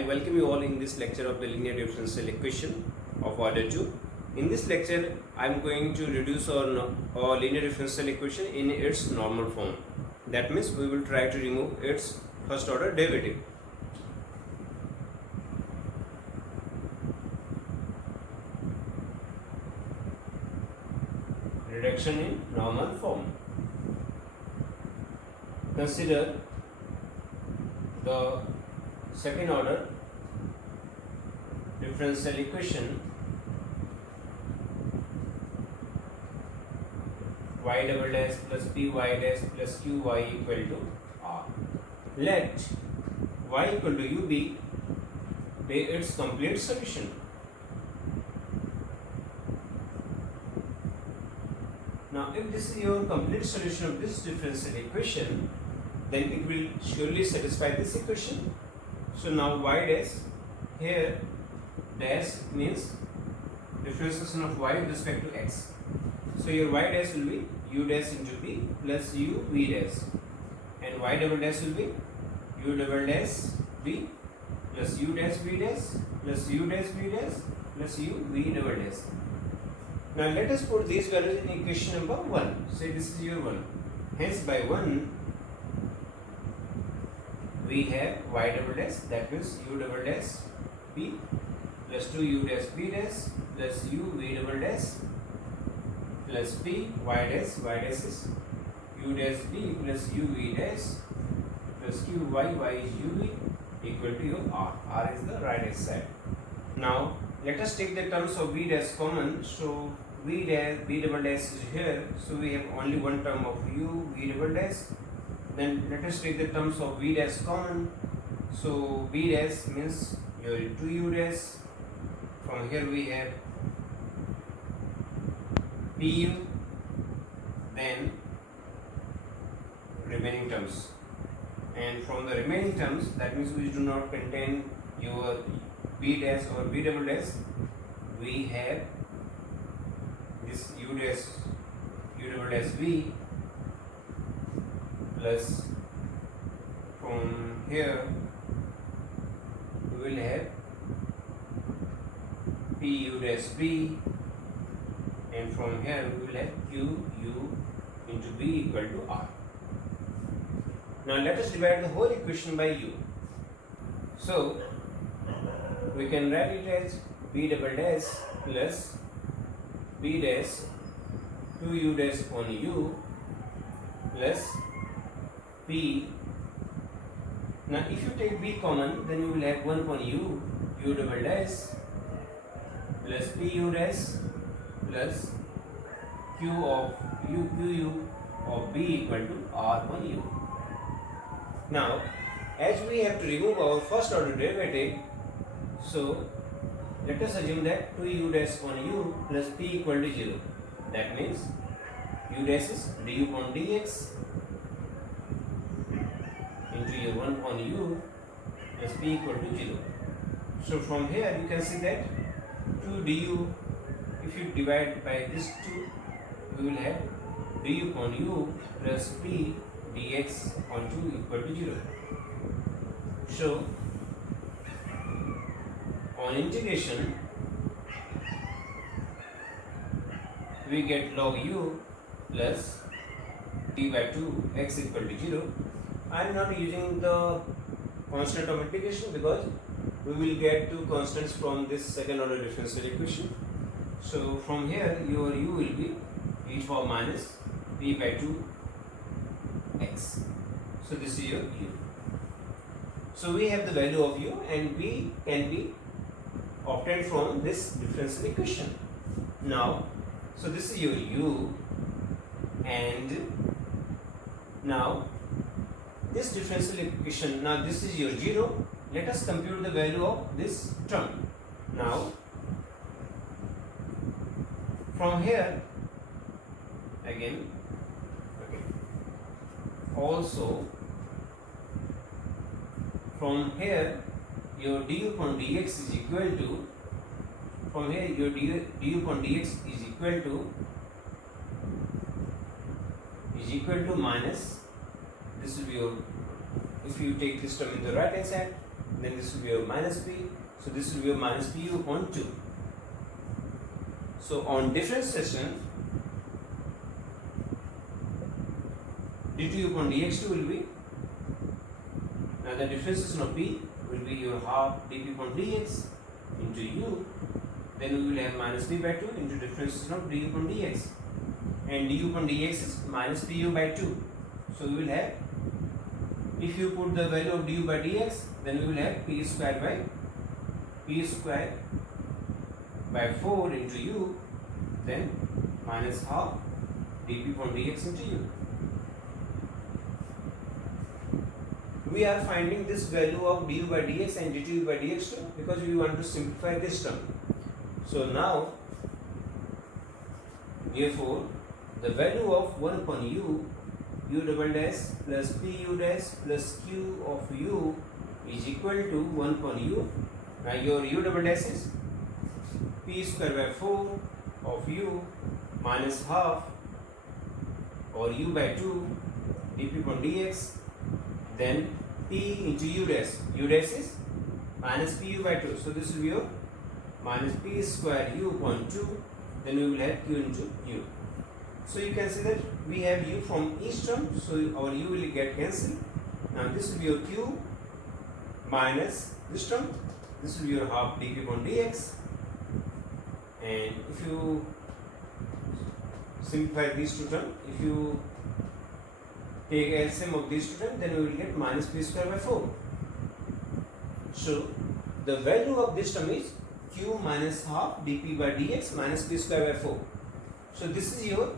I welcome you all in this lecture of the linear differential equation of order 2. In this lecture, I am going to reduce our linear differential equation in its normal form. That means we will try to remove its first order derivative. Reduction in normal form. Consider the second order differential equation y double dash plus py dash plus qy equal to r. Let y equal to u be its complete solution. Now, if this is your complete solution of this differential equation, then it will surely satisfy this equation. So now y dash, here dash means differentiation of y with respect to x. So your y dash will be u dash into b plus u v dash, and y double dash will be u double dash b plus u dash v dash plus u dash v dash plus u v double dash. Now let us put these values in equation number 1. Say this is your 1. Hence by 1 we have y double dash, that means u double dash b plus 2u dash b dash plus u v double dash plus p y dash is u dash b plus u v dash plus q y is u v equal to your r is the right hand side. Now let us take the terms of v dash common. So v double dash is here, so we have only one term of u v double dash. Then let us take the terms of v dash common. So v dash means your 2u dash. From here we have pu, then remaining terms, and from the remaining terms, that means which do not contain your v dash or v double dash, we have this u double dash v plus, from here we will have p u dash b, and from here we will have q u into b equal to r. Now let us divide the whole equation by u. So we can write it as b double dash plus b dash 2u dash on u plus p. Now if you take b common, then you will have 1 upon u double dash plus pu dash plus q of b equal to r upon u. Now as we have to remove our first order derivative, so let us assume that 2u dash upon u plus p equal to 0. That means u dash is du upon dx into your 1 upon u plus p equal to 0. So from here you can see that 2 du, if you divide by this 2, we will have du upon u plus p dx on 2 equal to 0. So on integration we get log u plus d by 2 x equal to 0. I am not using the constant of integration because we will get two constants from this second order differential equation. So from here your u will be e to the power minus p by 2 x. So this is your u. So we have the value of u, and b can be obtained from this differential equation. Now, so this is your u, and now this differential equation, now this is your 0. Let us compute the value of this term. Now from here again, okay, also from here your du upon dx is equal to, from here your du upon dx is equal to minus, this will be your, if you take this term in the right hand side, then this will be your minus p. So this will be your minus pu upon 2. So on differentiation, dt upon dx2 will be, now the differentiation of p will be your half dp upon dx into u. Then we will have minus p by 2 into differentiation of du upon dx, and du upon dx is minus pu by 2. So we will have, if you put the value of du by dx, then we will have p square by 4 into u, then minus half dp upon dx into u. We are finding this value of du by dx and dt by dx2 because we want to simplify this term. So now, therefore, the value of 1 upon u double dash plus pu dash plus q of u is equal to 1 upon u. Now your u double dash is p square by 4 of u minus half or u by 2 dp upon dx, then p into u dash is minus pu by 2. So this will be your minus p square u upon 2, then we will have q into u. So you can see that we have u from each term, so our u will get cancelled. Now this will be your q minus this term, this will be your half dp upon dx, and if you simplify these two terms, if you take LCM of these two terms, then we will get minus p square by 4. So the value of this term is q minus half dp by dx minus p square by 4. So this is your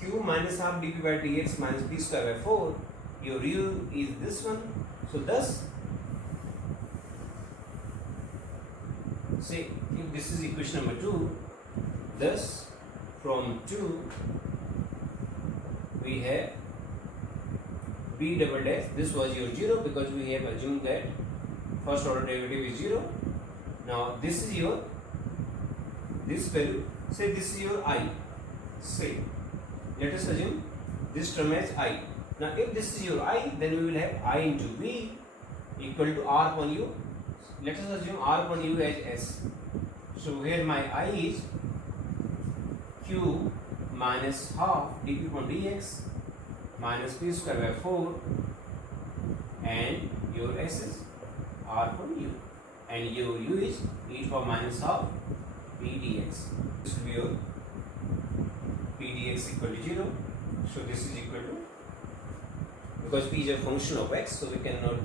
q minus half dp by dx minus p square by 4. Your u is this one. So thus, say if this is equation number 2, thus from 2 we have b double dash, this was your 0 because we have assumed that first order derivative is 0. Now this is your, this value, say this is your I, say let us assume this term as I. Now if this is your I, then we will have I into v equal to r upon u. Let us assume r upon u as s. So here my I is q minus half dp upon dx minus p square by 4, and your s is r upon u, and your u is e to the power minus half p dx. This will be your p dx equal to 0. So this is equal to, because p is a function of x, so we cannot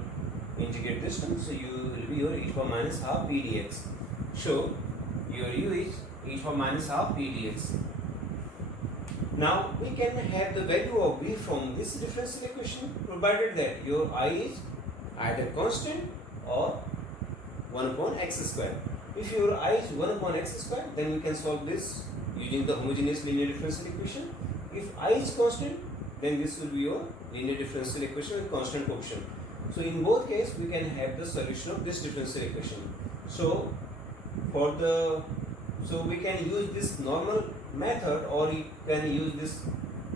integrate this term, so u will be your e to the power minus half p dx. So your u is e to the power minus half p dx. Now we can have the value of v from this differential equation, provided that your I is either constant or 1 upon x square. If your I is 1 upon x square, then we can solve this using the homogeneous linear differential equation. If I is constant, then this will be your linear differential equation with constant coefficient. So in both cases, we can have the solution of this differential equation. So we can use this normal method, or you can use this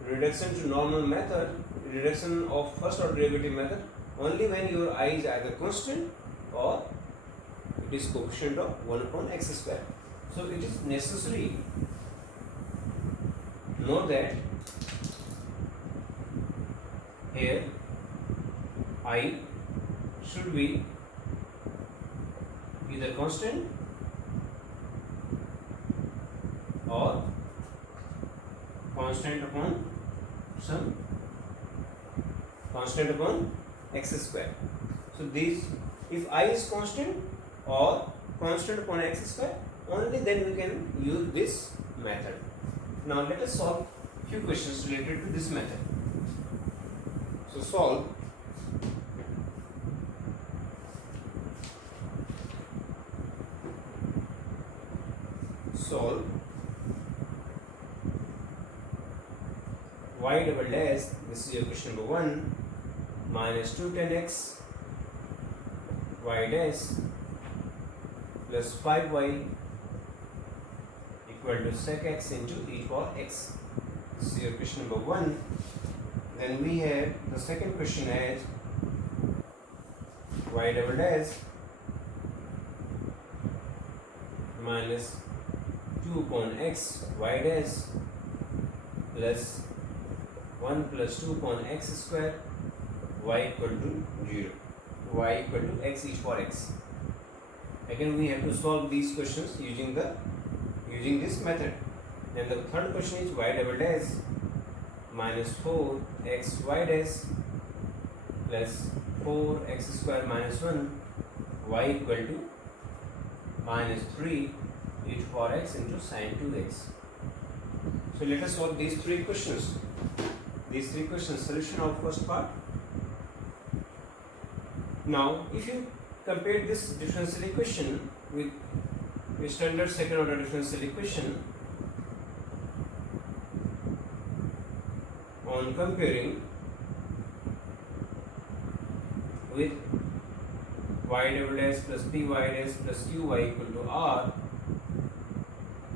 reduction to normal method, reduction of first order derivative method, only when your I is either constant or it is coefficient of 1 upon x square. So it is necessary know that here I should be either constant or constant upon x square. So these, if I is constant or constant upon x square, only then we can use this method. Now let us solve few questions related to this method. So solve y double dash, this is your question number 1, minus 2 tan x y dash plus 5y equal to sec x into e to the power x. This is your question number 1. Then we have the second question as y double dash minus 2 upon x y dash plus 1 plus 2 upon x square y equal to 0. Y equal to x is for x. Again we have to solve these questions using this method. Then the third question is y double dash minus 4 x y dash plus 4 x square minus 1 y equal to minus 3 e to power x into sin 2x. So let us solve these three questions. These three questions, solution of first part. Now if you compare this differential equation with a standard second order differential equation, on comparing with y double dash plus py dash plus qy equal to r,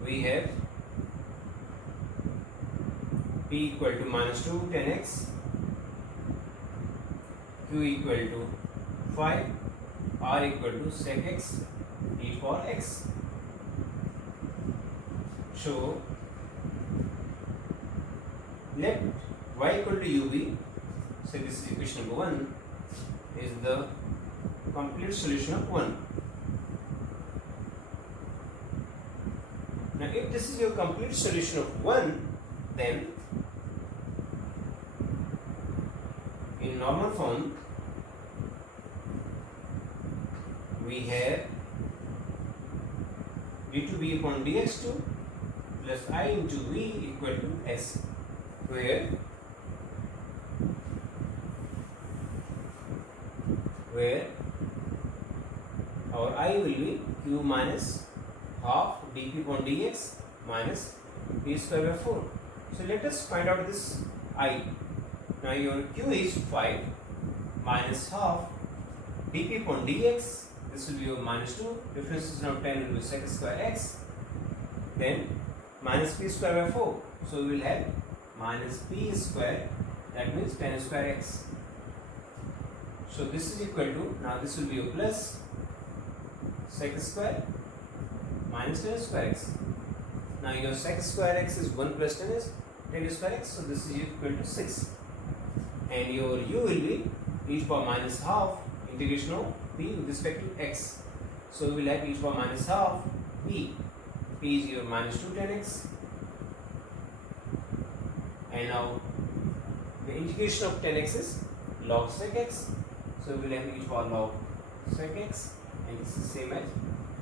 we have p equal to minus 2 tan x, q equal to 5, r equal to sec x e to power x. So let y equal to ub, so this is equation number 1, is the complete solution of 1. Now if this is your complete solution of 1, then in normal form we have d2b upon dx2 plus I into v equal to s, where our I will be q minus half dp upon dx minus p square by 4. So let us find out this I. Now your q is 5 minus half dp upon dx, this will be your minus 2, difference of 10 will be sec square x, then minus p square by 4. So we will have minus p square, that means 10 square x. So this is equal to, now this will be your plus sec square minus 10 square x. Now your sec square x is 1 plus 10 is 10 square x, so this is equal to 6. And your u will be e to power minus half integration of p with respect to x. So we will have e to power minus half p. P is your minus 2 tan x. And now the integration of tan x is log sec x. So we will have e to power log sec x, and this is same as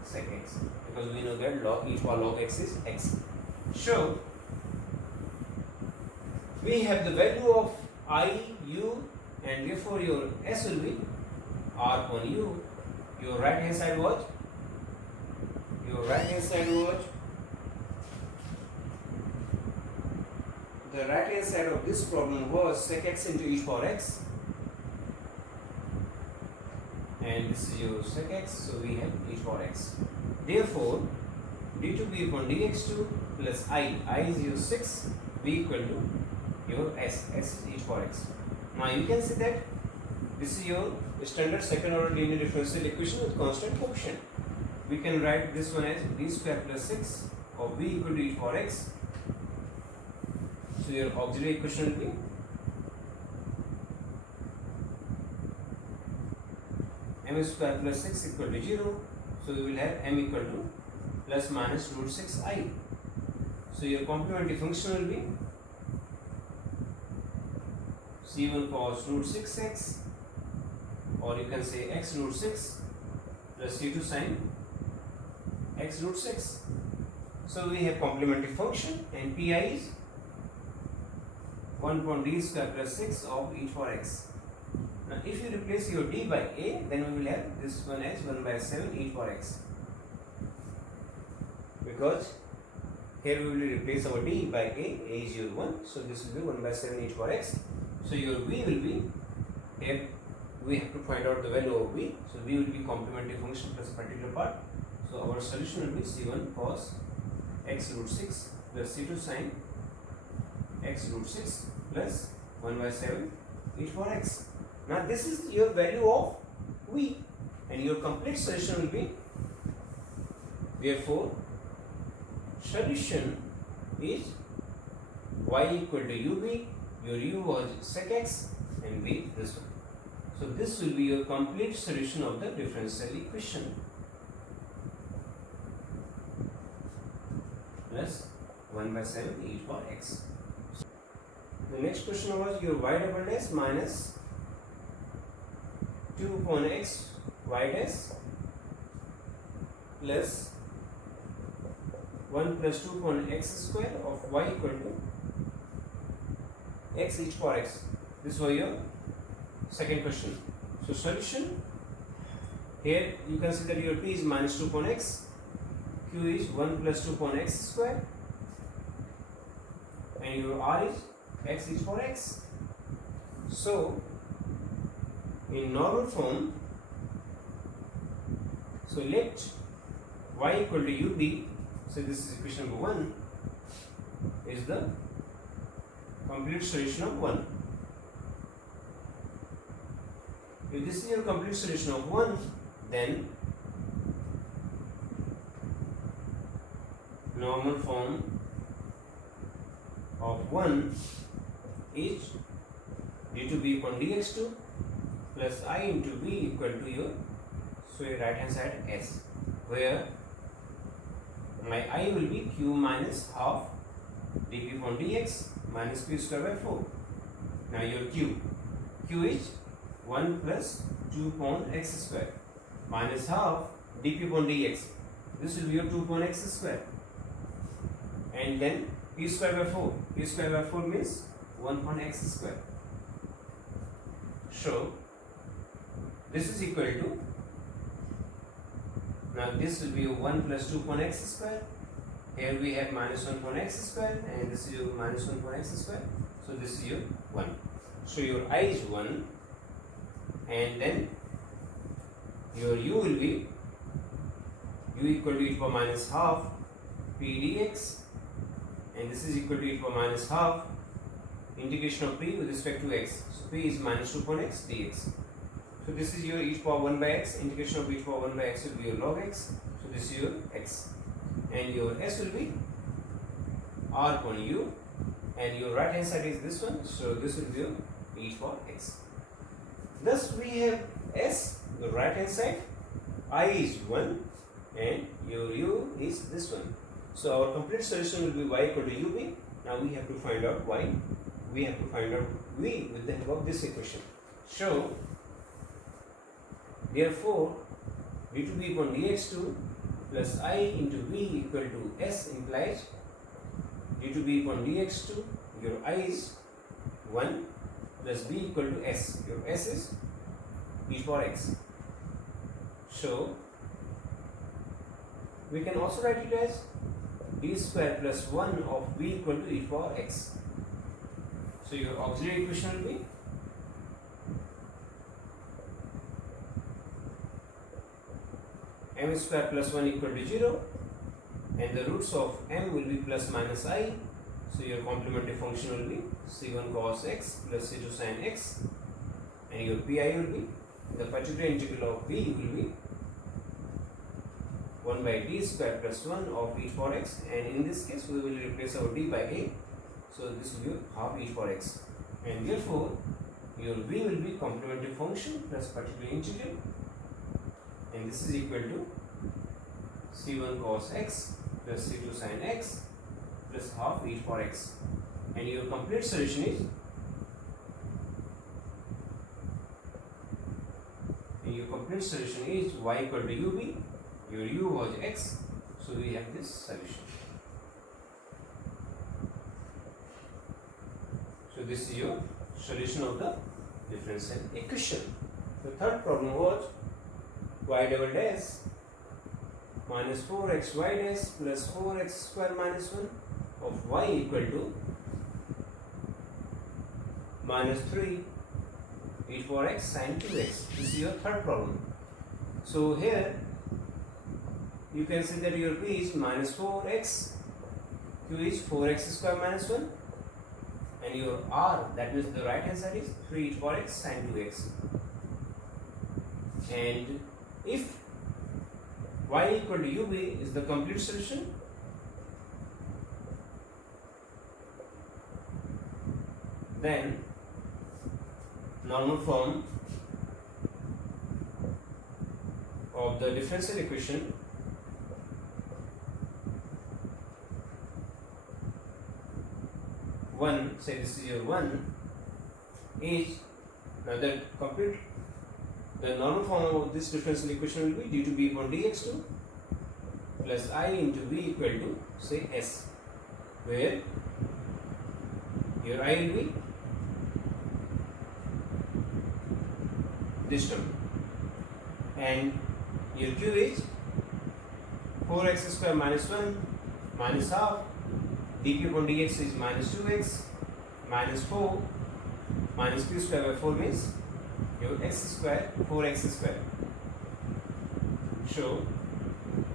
sec x, because we know that log e to power log x is x. So we have the value of I, u, and therefore your s will be r upon u. Your right hand side was the right hand side of this problem was sec x into e to power x, and this is your sec x, so we have e to power x. Therefore d2b upon dx2 plus I is your 6, b equal to your s is e to power x. Now you can see that this is your standard second order linear differential equation with constant coefficient. We can write this one as d square plus 6 of b equal to e to power x. So your auxiliary equation will be m square plus 6 equal to 0. So we will have m equal to plus minus root 6i. So your complementary function will be c1 cos root 6x, or you can say x root 6 plus c2 sin x root 6. So we have complementary function, and pi is 1 upon d square plus 6 of e to power x. Now if you replace your d by a, then we will have this one as 1 by 7 e to power x, because here we will replace our d by a is your 1, so this will be 1 by 7 e to power x. So your v will be, here we have to find out the value of v, so v will be complementary function plus particular part. So our solution will be c1 cos x root 6 plus c2 sin x root 6 plus 1 by 7 e to power x. Now this is your value of v, and your complete solution will be Therefore, solution is y equal to ub, your u was sec x and v this one. So this will be your complete solution of the differential equation. Plus 1 by 7 e power x. The next question was your y double dash minus 2 upon x y dash plus 1 plus 2 upon x square of y equal to x e power x. This was your second question. So solution, here you consider your p is minus 2 upon x, q is 1 plus 2 upon x square, and your r is x is for x. So in normal form, so let y equal to ub, so this is equation number 1, is the complete solution of 1. If this is your complete solution of 1, then normal form of 1 is d to b upon dx2 plus I into b equal to your, so your right hand side s, where my I will be q minus half dp upon dx minus q square by 4. Now your q is 1 plus 2 upon x square minus half dp upon dx. This will be your 2 upon x square, and then p square by 4. P square by 4 means 1 upon x square. So this is equal to, now this will be 1 plus 2 upon x square. Here we have minus 1 upon x square, and this is your minus 1 upon x square. So this is your 1. So your I is 1, and then your u will be u equal to e power minus half p dx, and this is equal to e power minus half integration of p with respect to x. So p is minus 2 upon x dx. So this is your e power 1 by x, integration of e power 1 by x will be your log x. So this is your x, and your s will be r upon u, and your right hand side is this one. So this will be your e power x. Thus we have s, the right hand side, I is 1, and your u is this one. So our complete solution will be y equal to ub. Now we have to find out y. We have to find out v with the help of this equation. So therefore d to b upon dx2 plus I into v equal to s implies d to b upon dx2, your I is 1 plus b equal to s. Your s is e power x. So we can also write it as d square plus 1 of v equal to e power x. So your auxiliary equation will be m square plus 1 equal to 0, and the roots of m will be plus minus I. So your complementary function will be c1 cos x plus c2 sin x, and your pi will be, the particular integral of v will be 1 by d square plus 1 of e power x, and in this case we will replace our d by a. So this will be half e power x, and therefore your v will be complementary function plus particular integral, and this is equal to c1 cos x plus c2 sin x plus half e power x, and your complete solution is, y equal to ub. Your u was x, so we have this solution. So this is your solution of the differential equation. The third problem was y double dash minus 4xy dash plus 4x square minus 1 of y equal to minus 3 e power x sin 2x. This is your third problem. So here you can see that your p is minus 4x, q is 4x square minus 1, and your r, that means the right hand side, is 3 e power x sin 2x. And if y equal to ub is the complete solution. Then normal form of the differential equation one, say this is your 1, is now that complete the normal form of this differential equation will be d to b upon dx2 plus I into v equal to say s, where your I will be this term and your q is 4x square minus 1 minus half dq upon dx is minus 2x minus 4 minus q square by 4 means your x square 4x square. So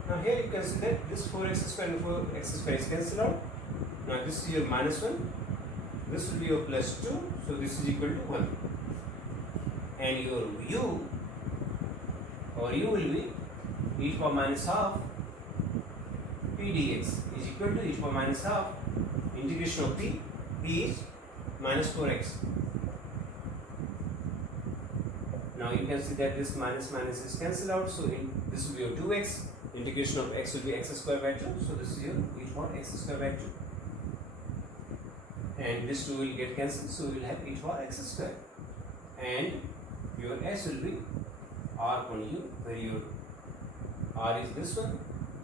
now here you can see that this 4x square and 4x square is cancelled out. Now this is your minus 1, this will be your plus 2, so this is equal to 1. And your u or u will be e to the power minus half p dx is equal to e to the power minus half integration of p is minus 4x. Now you can see that this minus minus is cancelled out, so this will be your 2x, integration of x will be x square by 2, so this is your e to the power x square by 2. And this 2 will get cancelled, so we will have e to the power x square. And your s will be r upon u, where your r is this one,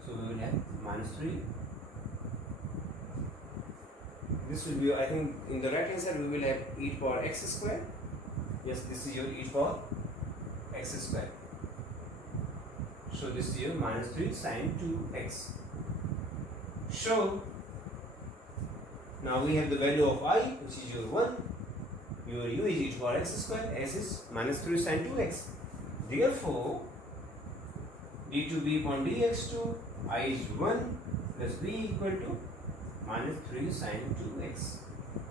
so we will have minus 3. This will be, I think, in the right hand side we will have e to the power x square. Yes, this is your e to the power x square. So this is your minus 3 sine 2x. So now we have the value of I, which is your 1. Your u is e to the power x square, s is minus 3 sine 2x. Therefore, d to b upon dx2, I is 1 plus b equal to minus 3 sine 2x.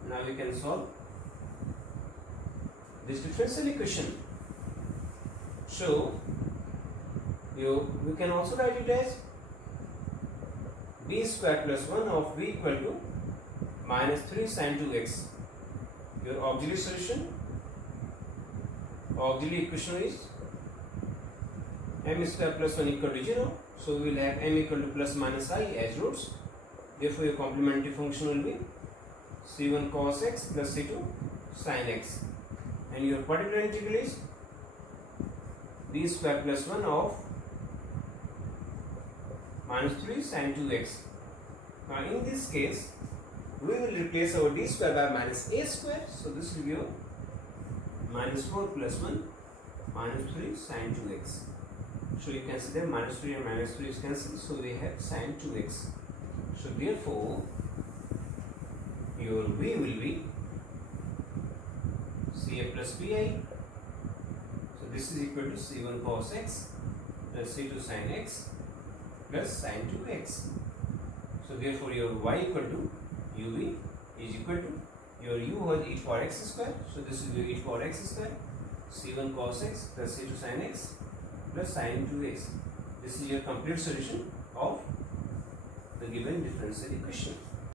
Now we can solve this differential equation. So, we can also write it as b square plus 1 of b equal to minus 3 sine 2x. Your auxiliary solution, auxiliary equation is m square plus 1 equal to 0. So we will have m equal to plus minus I as roots. Therefore, your complementary function will be c1 cos x plus c2 sin x. And your particular integral is b square plus 1 of minus 3 sin 2x. Now in this case, we will replace our d square by minus a square. So this will be your minus 4 plus 1 minus 3 sin 2x. So you can see that minus 3 and minus 3 is cancelled. So we have sin 2x. So therefore, your v will be ca plus pi. So this is equal to c1 cos x plus c2 sin x plus sin 2x. So therefore, your y equal to ub is equal to your u was e to the power x square. So this is your e to the power x square, c1 cos x plus c2 sin x plus sin 2x. This is your complete solution of the given differential equation.